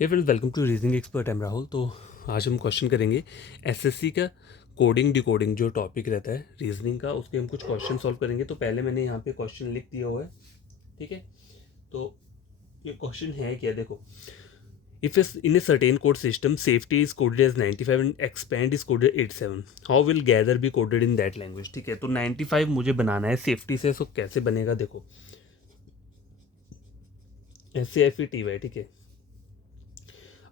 Hey friends, welcome to reasoning expert. Am Rahul. तो आज हम क्वेश्चन करेंगे एसएससी का कोडिंग डिकोडिंग जो टॉपिक रहता है रीजनिंग का, उसके हम कुछ क्वेश्चन सॉल्व करेंगे। तो पहले मैंने यहाँ पे क्वेश्चन लिख दिया हुआ है, ठीक है। तो ये क्वेश्चन है क्या, देखो। If in a certain code system safety is coded as 95 and expand is coded 87, how will gather be coded in that language. ठीक है, तो 95 मुझे बनाना है सेफ्टी से। सो कैसे बनेगा, देखो, SAFETY, ठीक है।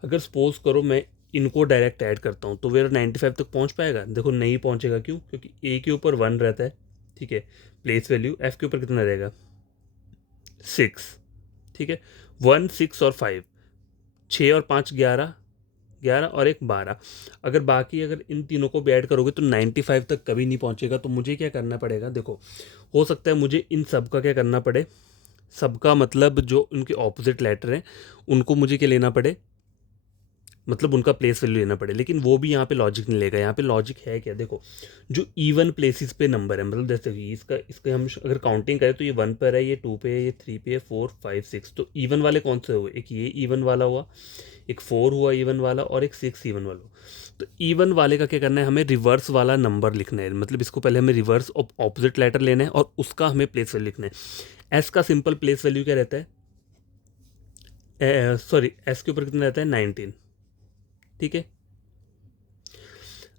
अगर सपोज करो मैं इनको डायरेक्ट ऐड करता हूँ तो मेरा 95 तक पहुँच पाएगा। देखो नहीं पहुँचेगा, क्यों? क्योंकि ए के ऊपर 1 रहता है, ठीक है, प्लेस वैल्यू। एफ के ऊपर कितना रहेगा? 6, ठीक है। 1, 6 और 5, 6 और 5 11, 11 और 1 12। अगर इन तीनों को भी ऐड करोगे तो 95 तक कभी नहीं पहुँचेगा। तो मुझे क्या करना पड़ेगा, देखो, हो सकता है मुझे इन सब का क्या करना पड़े, सबका मतलब जो उनके ऑपोजिट लेटर हैं उनको मुझे क्या लेना पड़े, मतलब उनका प्लेस वैल्यू लेना पड़े। लेकिन वो भी यहाँ पे लॉजिक नहीं लेगा। यहाँ पे लॉजिक है क्या, देखो, जो इवन प्लेसेस पे नंबर है, मतलब जैसे कि इसका इसका हम अगर काउंटिंग करें तो ये 1 पर है, ये 2 पे है, ये 3 पे है, 4 5 6। तो इवन वाले कौन से हुए? एक ये इवन वाला हुआ, एक 4 हुआ इवन वाला, और एक 6 इवन वाला हुआ। तो इवन वाले का क्या करना है, हमें रिवर्स वाला नंबर लिखना है। मतलब इसको पहले हमें रिवर्स ऑपोजिट लेटर लेना है और उसका हमें प्लेस वैल्यू लिखना है। एस का सिंपल प्लेस वैल्यू क्या रहता है? सॉरी, एस के ऊपर कितना रहता है? 19, ठीक है।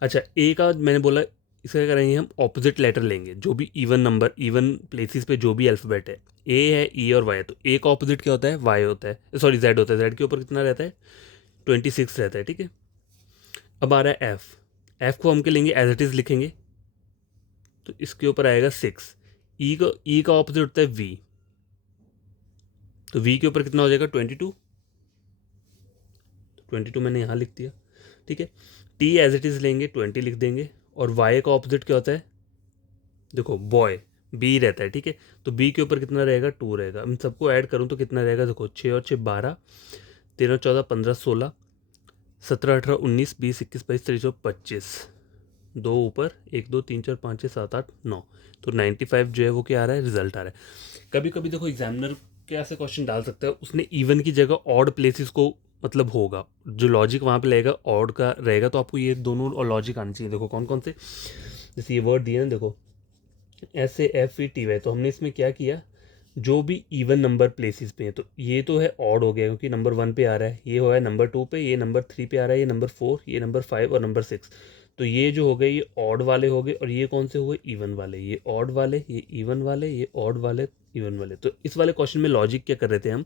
अच्छा, ए का मैंने बोला, इसका क्या करेंगे हम? ऑपोजिट लेटर लेंगे, जो भी इवन नंबर, इवन प्लेसेस पे जो भी अल्फ़ाबेट है, ए है, ई और वाई है। तो ए का ऑपोजिट क्या होता है? वाई होता है, सॉरी जेड होता है। जेड के ऊपर कितना रहता है? 26 रहता है, ठीक है। अब आ रहा है एफ। एफ को हम क्या लेंगे? एज इट इज़ लिखेंगे, तो इसके ऊपर आएगा 6। ई का ऑपोजिट होता है वी, तो वी के ऊपर कितना हो जाएगा? 22। 22 मैंने यहाँ लिख दिया, ठीक है। टी एज इट इज़ लेंगे, 20 लिख देंगे। और वाई का ऑपोजिट क्या होता है? देखो, बॉय, बी रहता है, ठीक है। तो बी के ऊपर कितना रहेगा? 2 रहेगा। इन सबको ऐड करूँ तो कितना रहेगा? देखो, 6 और 6 12, 13 14 15 16, 17 18 19 20 21 22 23 25, दो ऊपर, 1 2 3 4 5 6 7 8 9। तो 95 जो है वो क्या आ रहा है? रिजल्ट आ रहा है। कभी कभी देखो एग्जामिनर क्या ऐसे क्वेश्चन डाल सकता है, उसने इवन की जगह ऑड प्लेसेस को मतलब होगा, जो लॉजिक वहाँ पे लगेगा ऑड का रहेगा। तो आपको ये दोनों और लॉजिक आनी चाहिए। देखो कौन कौन से, जैसे ये वर्ड दिए ना, देखो SAFETY। तो हमने इसमें क्या किया, जो भी इवन नंबर प्लेसेस पे है, तो ये तो है ऑड हो गया क्योंकि नंबर 1 पे आ रहा है, ये हो है नंबर 2 पे, ये नंबर 3 पे आ रहा है, ये नंबर 4, ये नंबर 5 और नंबर 6। तो ये जो हो गए ये ऑड वाले हो गए, और ये कौन से हुए? इवन वाले। ये ऑड वाले, ये इवन वाले, ये ऑड वाले, इवन वाले। तो इस वाले क्वेश्चन में लॉजिक क्या कर रहे थे हम,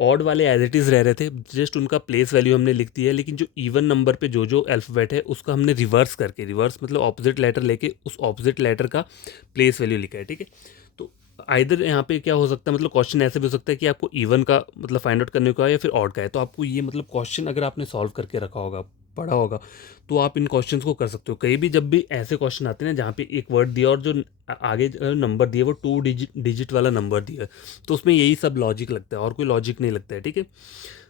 ऑड वाले एज इट इज़ रह रहे थे, जस्ट उनका प्लेस वैल्यू हमने लिख दी है। लेकिन जो इवन नंबर पे जो जो अल्फ़ाबेट है उसका हमने रिवर्स करके, रिवर्स मतलब ऑपोजिट लेटर लेके उस ऑपोजिट लेटर का प्लेस वैल्यू लिखा है, ठीक है। तो आइदर यहाँ पे क्या हो सकता है, मतलब क्वेश्चन ऐसे भी हो सकता है कि आपको इवन का मतलब फाइंड आउट करने को है या फिर ऑड का है। तो आपको ये मतलब क्वेश्चन अगर आपने सॉल्व करके रखा होगा, पढ़ा होगा, तो आप इन क्वेश्चंस को कर सकते हो। कहीं भी जब भी ऐसे क्वेश्चन आते हैं ना जहाँ पे एक वर्ड दिया और जो आगे नंबर दिया वो 2 डिजिट वाला नंबर दिया है, तो उसमें यही सब लॉजिक लगता है और कोई लॉजिक नहीं लगता है, ठीक है।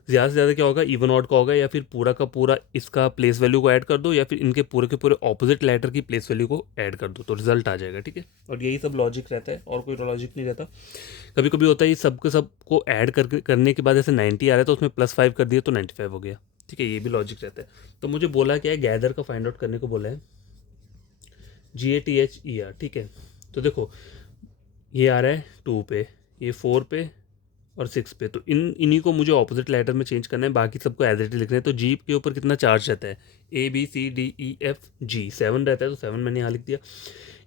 ज़्यादा से ज़्यादा क्या होगा, इवन ऑड का होगा, या फिर पूरा का पूरा इसका प्लेस वैल्यू को ऐड कर दो, या फिर इनके पूरे के पूरे ऑपोजिट लेटर की प्लेस वैल्यू को ऐड कर दो, तो रिजल्ट आ जाएगा, ठीक है। और यही सब लॉजिक रहता है और कोई लॉजिक नहीं रहता। कभी कभी होता है ये सबको सबको ऐड करने के बाद जैसे 90 आ रहा है तो उसमें +5 कर दिया तो 95 हो गया, ठीक है। ये भी लॉजिक रहता है। तो मुझे बोला क्या है, गैदर का फाइंड आउट करने को बोला है, GATHER, ठीक है। तो देखो, ये आ रहा है 2 पे, ये 4 पे और 6 पे। तो इन्हीं को मुझे ऑपोजिट लेटर में चेंज करना है, बाकी सबको एज इट इज लिखना है। तो जी के ऊपर कितना चार्ज रहता है? ABCDEFG 7 रहता है, तो 7 मैंने यहाँ लिख दिया।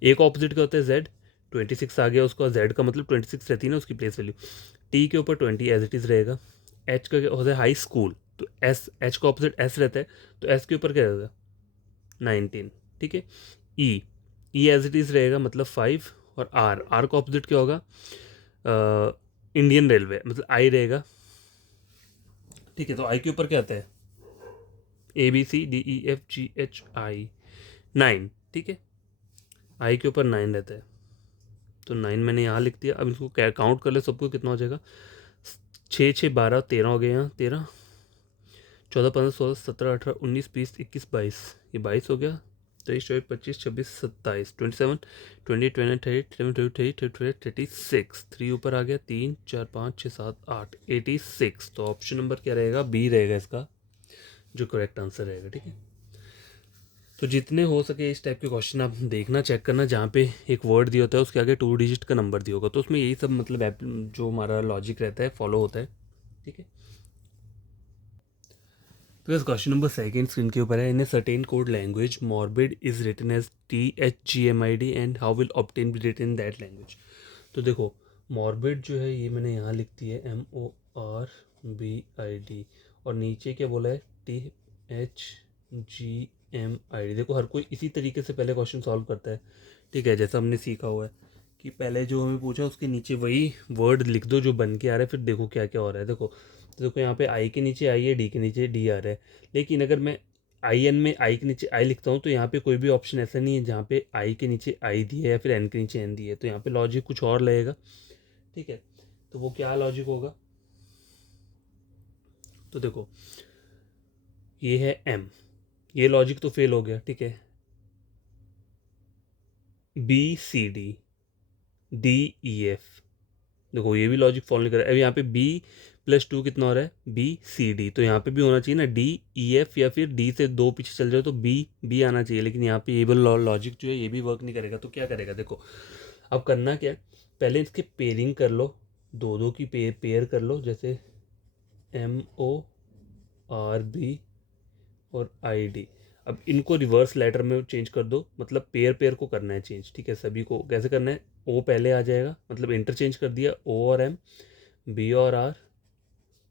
एक ऑपोजिट का होता है Z, 26 आ गया उसका, Z का मतलब 26 रहती है ना उसकी प्लेस वैल्यू। टी के ऊपर 20 एज इट इज़ रहेगा। एच का क्या होता है? हाई स्कूल, तो एस, एच का ऑपोजिट एस रहता है, तो एस के ऊपर क्या रहेगा? 19, ठीक है। ई, ई एज इट इज़ रहेगा, मतलब 5। और आर, आर का ऑपोजिट क्या होगा? इंडियन रेलवे, मतलब आई रहेगा, ठीक है। तो आई के ऊपर क्या आता है? ABCDEFGHI, 9, ठीक है। आई के ऊपर 9 रहता है, तो 9 मैंने यहाँ लिख दिया। अब इसको क्या काउंट कर ले सबको, कितना हो जाएगा? 6 6 12 13 हो गए, यहाँ 13, 14 15 16 17 18 19 20 21 22, ये 22 हो गया। 23, 24, 25, 26, 27, 27, 28, 29, 30, 31, 32, 33, 36, 3 ऊपर आ गया, 3, 4, 5, 6, 7, 8, 86। तो ऑप्शन नंबर क्या रहेगा? बी रहेगा इसका जो करेक्ट आंसर रहेगा। ठीक है, तो जितने हो सके इस टाइप के क्वेश्चन आप देखना, चेक करना, जहाँ पे एक वर्ड दिया होता है उसके आगे 2 डिजिट का नंबर दिया होगा, तो उसमें यही सब मतलब जो हमारा लॉजिक रहता है फॉलो होता है। ठीक है, तो इस क्वेश्चन नंबर सेकंड स्क्रीन के ऊपर है, in a certain code language morbid is written as THGMID and how will obtain be written in that language. तो देखो, मॉर्बिड जो है ये मैंने यहाँ लिख दी है MORBID, और नीचे क्या बोला है? THGMID। देखो हर कोई इसी तरीके से पहले क्वेश्चन सॉल्व करता है। ठीक है, जैसा हमने सीखा हुआ है कि पहले जो हमें पूछा उसके नीचे वही वर्ड लिख दो जो बन के आ रहा है, फिर देखो क्या क्या हो रहा है। देखो, तो देखो यहाँ पे आई के नीचे आई है, डी के नीचे डी आ रहा है, लेकिन अगर मैं आई एन में आई के नीचे आई लिखता हूँ तो यहाँ पे कोई भी ऑप्शन ऐसा नहीं है जहाँ पे आई के नीचे आई दी है या फिर एन के नीचे एन दी है, तो यहाँ पे लॉजिक कुछ और लगेगा। ठीक है, तो वो क्या लॉजिक होगा? तो देखो, ये है एम, ये लॉजिक तो फेल हो गया। ठीक है, BCD DEF, देखो ये भी लॉजिक फॉलो नहीं कर रहा है। अब यहाँ पे B+2 कितना हो रहा है? BCD, तो यहाँ पे भी होना चाहिए ना DEF, या फिर D से 2 पीछे चल जाओ तो B आना चाहिए, लेकिन यहाँ पे ये भी लॉजिक जो है ये भी वर्क नहीं करेगा। तो क्या करेगा? देखो, अब करना क्या है, पहले इसके पेयरिंग कर लो, दो दो की पेयर कर लो, जैसे MORB और ID। अब इनको रिवर्स लेटर में चेंज कर दो, मतलब पेयर पेयर को करना है चेंज। ठीक है, सभी को कैसे करना है? O पहले आ जाएगा, मतलब इंटरचेंज कर दिया, O और M, B और R,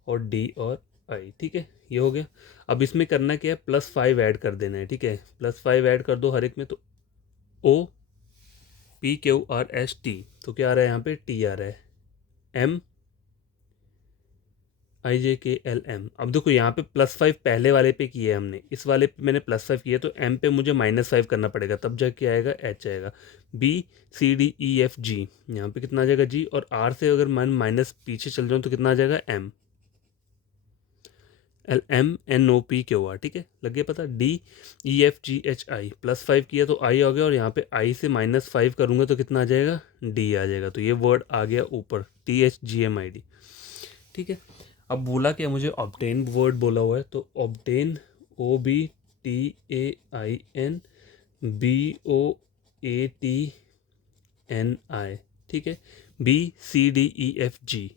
और D और I। ठीक है, ये हो गया। अब इसमें करना क्या है? +5 ऐड कर देना है। ठीक है, +5 ऐड कर दो हर एक में, तो OPQRST, तो क्या आ रहा है यहाँ पे? T आ रहा है, MIJKLM। अब देखो यहाँ पे +5 पहले वाले पे किया है हमने, इस वाले पे मैंने +5 किया, तो M पे मुझे -5 करना पड़ेगा, तब जाके आएगा H आएगा। BCDEFG, यहाँ पे कितना आ जाएगा? G, और R से अगर मैं माइनस पीछे चल जाऊँ तो कितना आ जाएगा? MNOPQR। ठीक है, लग गया पता? DEFGHI, +5 किया तो I हो गया, और यहाँ पे I से -5 करूँगा तो कितना आ जाएगा? D आ जाएगा। तो ये वर्ड आ गया ऊपर, THGMID। ठीक है, अब बोला क्या? मुझे ऑब्टेन वर्ड बोला हुआ है, तो ऑब्टेन OBTAIN BOATNI। ठीक है, BCDEFG।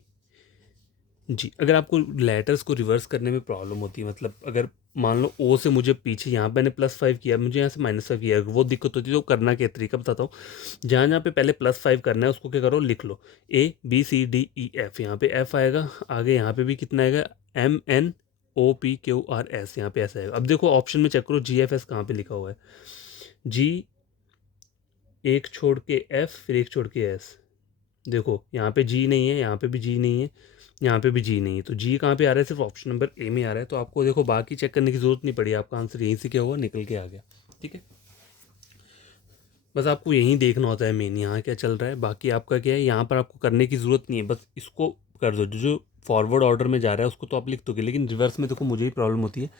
जी, अगर आपको लेटर्स को रिवर्स करने में प्रॉब्लम होती है, मतलब अगर मान लो ओ से मुझे पीछे, यहाँ पे मैंने +5 किया, मुझे यहाँ से -5 किया, वो दिक्कत होती है, तो करना क्या तरीका बताता हूँ। जहाँ जहाँ पे पहले +5 करना है उसको क्या करो? लिख लो ABCDEF, यहाँ पे F आएगा, आगे यहाँ पे भी कितना आएगा? MNOPQRS, यहाँ पे ऐसा आएगा। अब देखो ऑप्शन में चेक करो GFS कहाँ पे लिखा हुआ है। G, एक छोड़ के F, फिर एक छोड़ के S। देखो यहाँ पे G नहीं है, यहाँ पे भी G नहीं है, यहाँ पे भी G नहीं है, तो G कहाँ पे आ रहा है? सिर्फ ऑप्शन नंबर A में आ रहा है। तो आपको देखो बाकी चेक करने की जरूरत नहीं पड़ी, आपका आंसर यहीं से क्या हुआ? निकल के आ गया। ठीक है, बस आपको यहीं देखना होता है मेन, यहाँ क्या चल रहा है, बाकी आपका क्या है, यहाँ पर आपको करने की ज़रूरत नहीं है, बस इसको कर दो। जो फॉरवर्ड ऑर्डर में जा रहा है उसको तो आप लिख दोगे, लेकिन रिवर्स में देखो मुझे ही प्रॉब्लम होती है।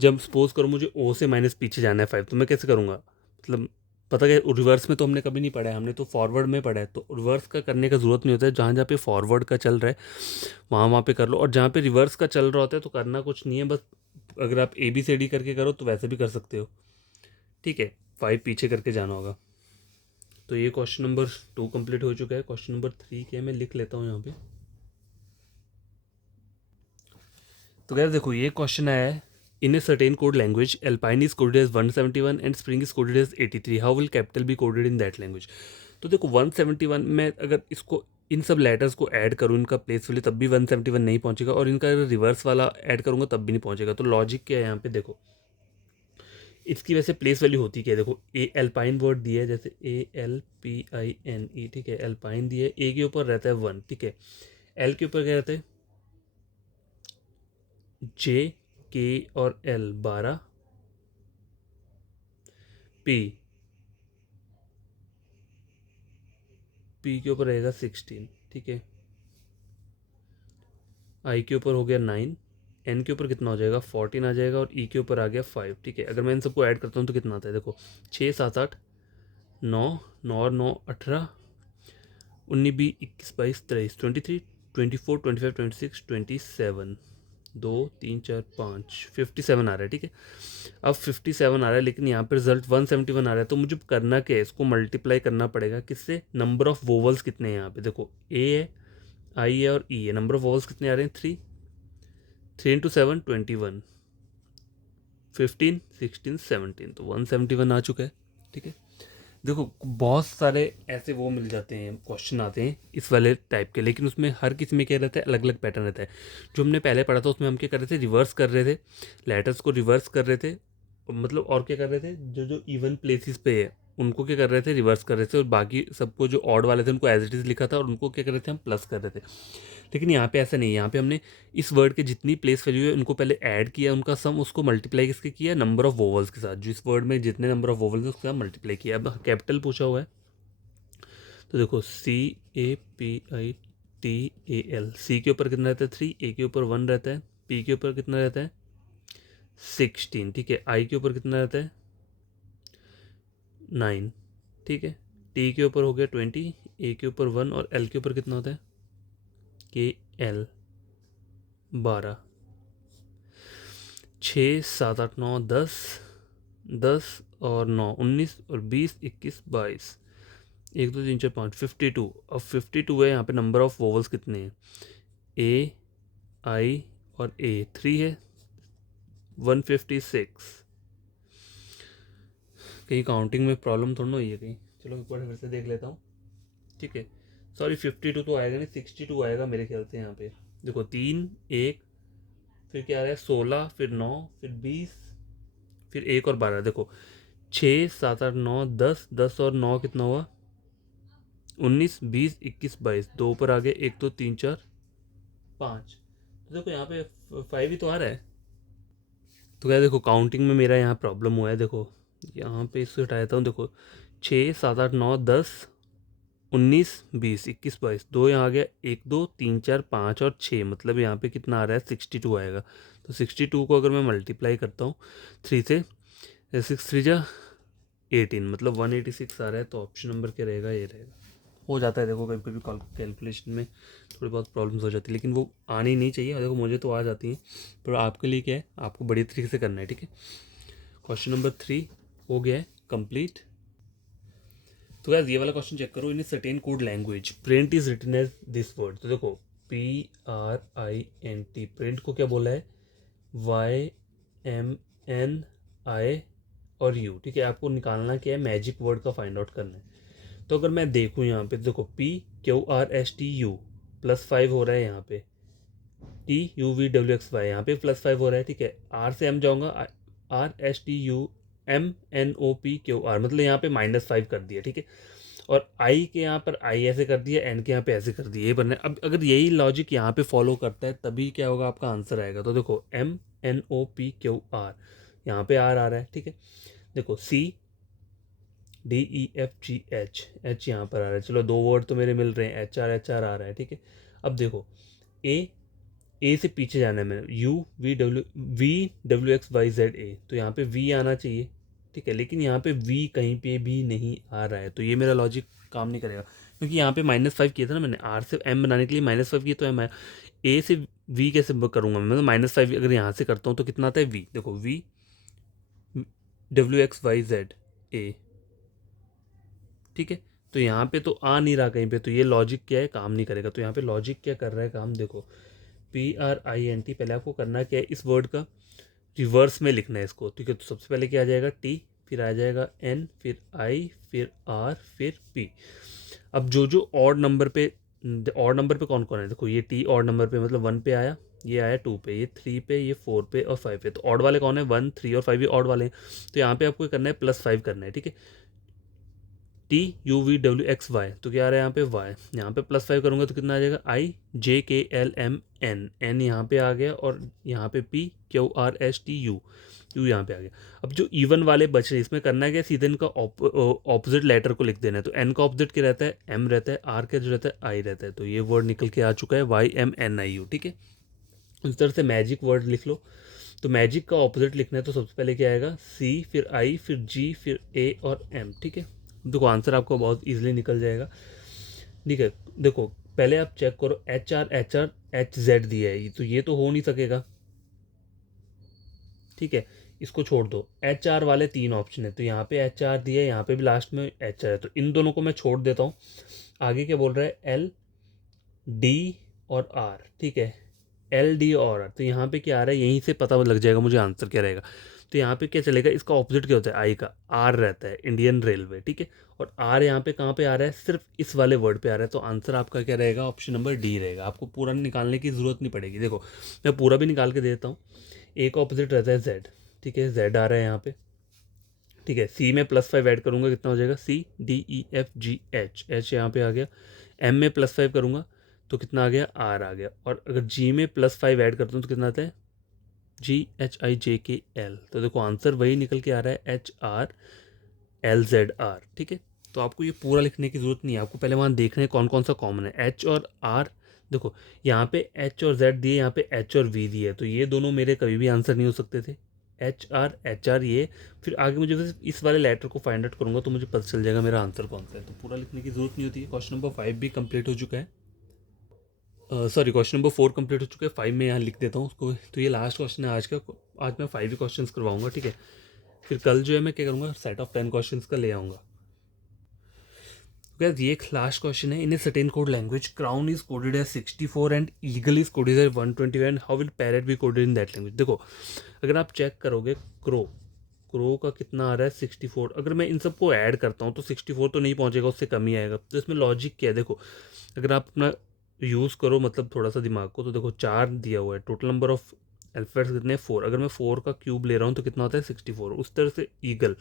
जब सपोज करो मुझे O से माइनस पीछे जाना है 5, तो मैं कैसे करूँगा? मतलब पता क्या, रिवर्स में तो हमने कभी नहीं पढ़ा है, हमने तो फॉरवर्ड में पढ़ा है, तो रिवर्स का करने का ज़रूरत नहीं होता है। जहाँ जहाँ पे फॉरवर्ड का चल रहा है वहाँ वहाँ पे कर लो, और जहाँ पे रिवर्स का चल रहा होता है तो करना कुछ नहीं है, बस अगर आप ABCD करके करो तो वैसे भी कर सकते हो। ठीक है, 5 पीछे करके जाना होगा। तो ये क्वेश्चन नंबर 2 कंप्लीट हो चुका है। क्वेश्चन नंबर 3 क्या है, मैं लिख लेता हूँ यहाँ पे। तो यार देखो, ये क्वेश्चन आया है, in a certain code language alpine is coded as 171 and spring is coded as 83, how will capital be coded in that language. तो देखो 171 में अगर इसको इन सब लेटर्स को ऐड करूँ इनका प्लेस वैल्यू, तब भी 171 नहीं पहुंचेगा, और इनका अगर रिवर्स वाला ऐड करूँगा तब भी नहीं पहुंचेगा। तो लॉजिक क्या है यहाँ पे? देखो इसकी वैसे प्लेस वैल्यू होती क्या है? देखो ए एल्पाइन वर्ड दिया है, जैसे ALPINE। ठीक है, एल्पाइन दिया है, ए के ऊपर रहता है 1। ठीक है, एल के ऊपर क्या रहता है? JK और L 12, P के ऊपर रहेगा 16। ठीक है, I के ऊपर हो गया 9, एन के ऊपर कितना हो जाएगा 14 आ जाएगा और ई के ऊपर आ गया 5, ठीक है। अगर मैं इन सबको ऐड करता हूँ तो कितना आता है, देखो 6 7 8 9 9 और 9 18 19 20 21 22 23 23 24 25 26 27 2 3 4 5 57 आ रहा है, ठीक है। अब 57 आ रहा है लेकिन यहाँ पे रिजल्ट 171 आ रहा है, तो मुझे करना क्या है, इसको मल्टीप्लाई करना पड़ेगा किससे, नंबर ऑफ वोवल्स कितने हैं यहाँ पे, देखो ए है, आई है और ई है। नंबर ऑफ वोवल्स कितने आ रहे हैं, 3 3 इंटू 7 21 15 16 17, तो 171 आ चुका है, ठीक है। देखो बहुत सारे ऐसे वो मिल जाते हैं, क्वेश्चन आते हैं इस वाले टाइप के, लेकिन उसमें हर किसी में क्या रहता है, अलग अलग पैटर्न रहता है। जो हमने पहले पढ़ा था उसमें हम क्या कर रहे थे, रिवर्स कर रहे थे, लेटर्स को रिवर्स कर रहे थे, मतलब और क्या कर रहे थे, जो जो इवन प्लेसेस पे है उनको क्या कर रहे थे, रिवर्स कर रहे थे, और बाकी सबको जो ऑड वाले थे उनको एज इट इज़ लिखा था और उनको क्या कर रहे थे, हम प्लस कर रहे थे। लेकिन यहाँ पे ऐसा नहीं है, यहाँ पे हमने इस वर्ड के जितनी प्लेस वैल्यू है उनको पहले ऐड किया, उनका सम उसको मल्टीप्लाई किसके किया, नंबर ऑफ वोवल्स के साथ, जो इस वर्ड में जितने नंबर ऑफ वोवल्स है उसके साथ मल्टीप्लाई किया। अब कैपिटल पूछा हुआ है तो देखो CAPITAL, सी के ऊपर कितना रहता है 3, ए के ऊपर 1 रहता है, पी के ऊपर कितना रहता है 16, ठीक है। आई के ऊपर कितना रहता है 9, ठीक है। टी के ऊपर हो गया 20, ए के ऊपर 1 और एल के ऊपर कितना होता है KL 12, 6 7 8 9 10 10 और 9 19 और 20 21 22 1 2 3 4 5 52। अब 52 है, यहाँ पे नंबर ऑफ वोवल्स कितने हैं, ए आई और ए 3 है, 156। कहीं काउंटिंग में प्रॉब्लम थोड़ा ना हुई है कहीं, चलो एक बार फिर से देख लेता हूँ, ठीक है। सॉरी 52 तो आएगा नहीं, 62 आएगा मेरे ख्याल से। यहाँ पे देखो 3 1 फिर क्या आ रहा है 16 फिर 9 फिर 20 फिर 1 और 12, देखो 6 7 8 9 10 10 और 9 कितना हुआ 19 20 21 22, 2 ऊपर आ गए 1 2 3 4 5, तो देखो यहाँ पे 5 ही तो आ रहा है। तो क्या देखो काउंटिंग में मेरा यहाँ प्रॉब्लम हुआ है, देखो यहाँ पे इससे हटा देता हूँ, देखो 6 7 8 9 10 19 20 21 22, 2 यहाँ आ गया 1 2 3 4 5 और 6, मतलब यहाँ पे कितना आ रहा है 62 आएगा। तो 62 को अगर मैं मल्टीप्लाई करता हूँ 3 से, 6 3 जा 18, मतलब 186 आ रहा है। तो ऑप्शन नंबर क्या रहेगा, ये रहेगा। हो जाता है देखो, कभी कभी कैलकुलेशन में थोड़ी बहुत प्रॉब्लम्स हो जाती है, लेकिन वो आनी नहीं चाहिए। देखो मुझे तो आ जाती हैं, पर आपके लिए क्या है, आपको बड़ी तरीके से करना है, ठीक है। क्वेश्चन नंबर 3 हो गया है कंप्लीट। तो यार ये वाला क्वेश्चन चेक करो, in certain code language print is written as this word. तो देखो PRINT, प्रिंट को क्या बोला है YMNI और U, ठीक है। आपको निकालना क्या है, मैजिक वर्ड का फाइंड आउट करना है। तो अगर मैं देखूँ यहाँ पे, देखो PQRSTU +5 हो रहा है, यहाँ पे TUVWXY यहाँ पे +5 हो रहा है, ठीक है। R से M जाऊँगा, RSTUMNOPQR, मतलब यहाँ पे -5 कर दिया, ठीक है। और आई के यहाँ पर आई ऐसे कर दिया, एन के यहाँ पे ऐसे कर दिया, ये बनना है। अब अगर यही लॉजिक यहाँ पे फॉलो करता है तभी क्या होगा, आपका आंसर आएगा। तो देखो MNOPQR, यहाँ पे आर आ रहा है, ठीक है। देखो CDEFGH, एच यहाँ पर आ रहा है, चलो 2 वर्ड तो मेरे मिल रहे हैं, HR आ रहा है, ठीक है। अब देखो ए से पीछे जाना है मैंने, UVWXYZA, तो यहाँ पे V आना चाहिए, ठीक है। लेकिन यहाँ पे V कहीं पे भी नहीं आ रहा है, तो ये मेरा लॉजिक काम नहीं करेगा, क्योंकि यहाँ पे -5 किया था ना मैंने, R से M बनाने के लिए -5 किया, तो M आया। A से V कैसे करूँगा मैं, मतलब -5 अगर यहाँ से करता हूँ तो कितना आता है V, देखो VWXYZA, ठीक है। तो यहाँ पे तो आ नहीं रहा कहीं पे, तो ये लॉजिक क्या है, काम नहीं करेगा। तो यहाँ पे लॉजिक क्या कर रहा है काम, देखो PRINT, पहले आपको करना क्या है, इस वर्ड का रिवर्स में लिखना है इसको, ठीक है। तो सबसे पहले क्या आ जाएगा T, फिर आ जाएगा N, फिर I, फिर R, फिर P। अब जो जो ऑड नंबर पे, ऑड नंबर पे कौन कौन है, देखो ये T ऑड नंबर पे, मतलब 1 पे आया, ये आया 2 पे, ये 3 पे, ये 4 पे और 5 पे। तो ऑड वाले कौन है, 1 3 और 5, ये ऑड वाले हैं। तो यहाँ पे आपको करना है +5 करना है, ठीक है। TUVWXY, तो क्या आ रहा है यहाँ पे Y, यहाँ पे +5 करूँगा तो कितना आ जाएगा IJKLMN, N यहाँ पे आ गया, और यहाँ पे PQRSTU, U यहाँ पे आ गया। अब जो इवन वाले बच रहे, इसमें करना है क्या, सीधे इनका ऑपोजिट लेटर को लिख देना है। तो N का ऑपोजिट क्या रहता है, M रहता है, R का जो रहता है I रहता है। तो ये वर्ड निकल के आ चुका है YMNIU, ठीक है। उस तरह से मैजिक वर्ड लिख लो। तो मैजिक का ऑपोजिट लिखना है तो सबसे पहले क्या आएगा, सी, फिर आई, फिर जी, फिर ए और एम, ठीक है। देखो आंसर आपको बहुत इजीली निकल जाएगा, ठीक है। देखो पहले आप चेक करो, एच आर एच जेड दिया है, तो ये तो हो नहीं सकेगा, ठीक है। इसको छोड़ दो, एच आर वाले 3 ऑप्शन है, तो यहाँ पे एच आर दिया है, यहाँ पे भी लास्ट में एच आर है, तो इन दोनों को मैं छोड़ देता हूँ। आगे क्या बोल रहा है, एल डी और आर, ठीक है। एल डी और आर, तो यहाँ पे क्या आ रहा है, यहीं से पता लग जाएगा मुझे आंसर क्या रहेगा। तो यहाँ पे क्या चलेगा, इसका ऑपोजिट क्या होता है, आई का आर रहता है, इंडियन रेलवे, ठीक है। और आर यहाँ पे कहाँ पे आ रहा है, सिर्फ इस वाले वर्ड पे आ रहा है, तो आंसर आपका क्या रहेगा, ऑप्शन नंबर डी रहेगा। आपको पूरा निकालने की जरूरत नहीं पड़ेगी। देखो मैं पूरा भी निकाल के देता हूँ। ए का ऑपोजिट रहता है जेड, ठीक है, जेड आ रहा है यहाँ पे, ठीक है। सी में +5 ऐड करूंगा, कितना हो जाएगा, C D E F G H, H यहाँ पे आ गया। एम में +5 करूंगा तो कितना आ गया, आर आ गया। और अगर जी में +5 ऐड करता हूँ तो कितना आता है, जी एच आई जे के एल। तो देखो आंसर वही निकल के आ रहा है, H R L Z R, ठीक है। तो आपको ये पूरा लिखने की जरूरत नहीं है, आपको पहले वहाँ देखना है कौन कौन सा कॉमन है, एच और आर। देखो यहाँ पे एच और जेड दिए, यहाँ पे एच और वी दिए, तो ये दोनों मेरे कभी भी आंसर नहीं हो सकते थे, एच आर ये। फिर आगे मुझे बस इस वाले लेटर को फाइंड आउट करूंगा तो मुझे पता चल जाएगा मेरा आंसर कौन सा है। तो पूरा लिखने की जरूरत नहीं होती है। क्वेश्चन नंबर 5 भी कंप्लीट हो चुका है, सॉरी क्वेश्चन नंबर 4 कंप्लीट हो चुका है, 5 में यहाँ लिख देता हूँ उसको। तो ये लास्ट क्वेश्चन है आज का, आज मैं 5 ही क्वेश्चन करवाऊंगा, ठीक है। फिर कल जो है मैं क्या करूँगा, सेट ऑफ 10 क्वेश्चन का ले आऊँगा। Guys, ये एक लास्ट क्वेश्चन है। In a certain code language crown is coded as 64 and eagle is coded as 120 and how will parrot be coded in that language. देखो अगर आप चेक करोगे, क्रो क्रो का कितना आ रहा है 64, अगर मैं इन सबको ऐड करता हूँ तो 64 तो नहीं पहुँचेगा, उससे कम ही आएगा। तो इसमें लॉजिक क्या है, देखो अगर आप अपना यूज़ करो मतलब थोड़ा सा दिमाग को, तो देखो 4 दिया हुआ है, टोटल नंबर ऑफ अल्फ़ाबेट्स कितने हैं 4, अगर मैं 4 का क्यूब ले रहा हूँ तो कितना होता है 64। उस तरह से ईगल,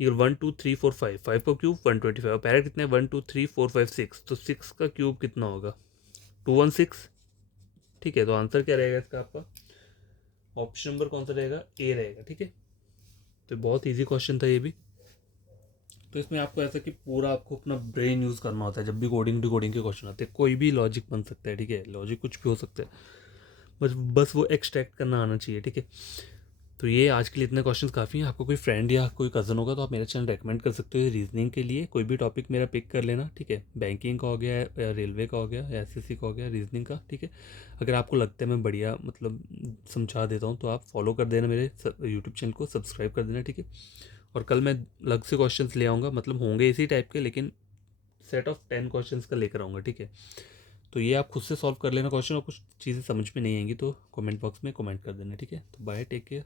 ईगल 1 2 3 4 5, 5 का क्यूब 125, पैरेट कितने 1 2 3 4 5 6, तो 6 का क्यूब कितना होगा 216, ठीक है। तो आंसर क्या रहेगा इसका, आपका ऑप्शन नंबर कौन सा रहेगा, ए रहेगा, ठीक है। तो बहुत ईजी क्वेश्चन था ये भी। तो इसमें आपको ऐसा कि पूरा आपको अपना ब्रेन यूज़ करना होता है जब भी कोडिंग डिकोडिंग के क्वेश्चन आते हैं। कोई भी लॉजिक बन सकता है, ठीक है, लॉजिक कुछ भी हो सकता है, बस वो एक्सट्रैक्ट करना आना चाहिए, ठीक है। तो ये आज के लिए इतने क्वेश्चंस काफ़ी हैं। आपको कोई फ्रेंड या कोई कज़न होगा तो आप मेरा चैनल रेकमेंड कर सकते हो रीजनिंग के लिए। कोई भी टॉपिक मेरा पिक कर लेना, ठीक है। बैंकिंग का हो गया या रेलवे का हो गया या एसएससी का हो गया, रीजनिंग का, ठीक है। अगर आपको लगता है मैं बढ़िया मतलब समझा देता हूँ तो आप फॉलो कर देना मेरे यूट्यूब चैनल को, सब्सक्राइब कर देना, ठीक है। और कल मैं अलग से क्वेश्चंस ले आऊँगा, मतलब होंगे इसी टाइप के, लेकिन सेट ऑफ 10 क्वेश्चंस का लेकर आऊँगा, ठीक है। तो ये आप खुद से सॉल्व कर लेना क्वेश्चन, और कुछ चीज़ें समझ में नहीं आएंगी तो कमेंट बॉक्स में कमेंट कर देना, ठीक है। तो बाय, टेक केयर।